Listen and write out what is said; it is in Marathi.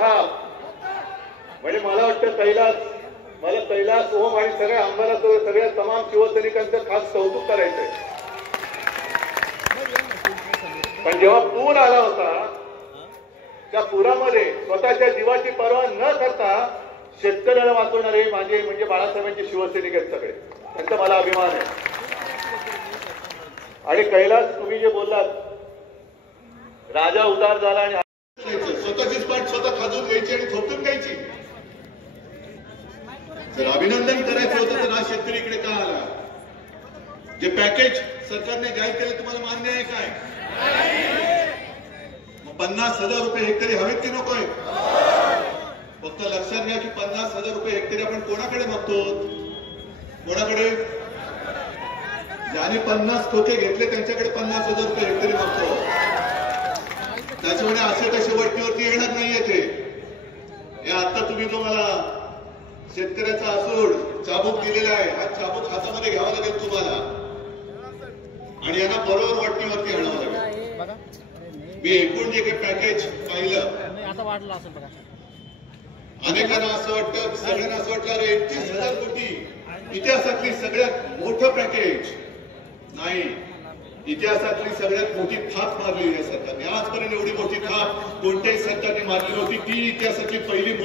खाप म्हणजे मला वाटतं कैलास ओम आणि सगळ्या आमदारांसह सगळ्या तमाम शिवसैनिकांचं खास कौतुक करायचंय। पण जेव्हा पूर आला होता त्या पुरामध्ये स्वतःच्या जीवाची पर्वा न करता शेतकऱ्याला वाचवणारे माझे म्हणजे बाळासाहेबांचे शिवसैनिक आहेत सगळे, त्यांचा मला अभिमान आहे। आणि कैलास तुम्ही जे बोललात राजा उदार झाला आणि स्वतःचीच पाठ स्वतः खाजून घ्यायची आणि थोपटून घ्यायची। जर अभिनंदन करायचं होतं तर आज शेतकरी इकडे का आला? जे पॅकेज सरकारने जाहीर केलं तुम्हाला मान्य आहे काय? 50,000 रुपये हेक्टरी हवेत की नको आहेत? फक्त लक्षात घ्या की 50,000 रुपये हेक्टरी आपण कोणाकडे मागतो? कोणाकडे? ज्याने 50 खोके घेतले त्यांच्याकडे 50,000 रुपये हेक्टरी मागतो। त्याच्यामुळे असे कसे वट्टीवरती येणार नाहीये ते। हे आता तुम्ही जो मला शेतकऱ्याचा असूड चाबूक दिलेला आहे, हा चाबूक हातामध्ये घ्यावा लागेल तुम्हाला आणि यांना बरोबर वट्टीवरती आणावं लागेल। मी एकूण जे काही पॅकेज पाहिलं आता वाढलं असेल बघा। अनेकांना असं वाटतं, सगळ्यांना असं वाटलं अरे 31,000 कोटी इतिहासातली सगळ्यात मोठं पॅकेज नाही। इतिहासातली सगळ्यात मोठी थाप मारली या सरकारने। आजपर्यंत एवढी मोठी थाप कोणत्याही सरकारने मारली नव्हती। ती इतिहासातली पहिली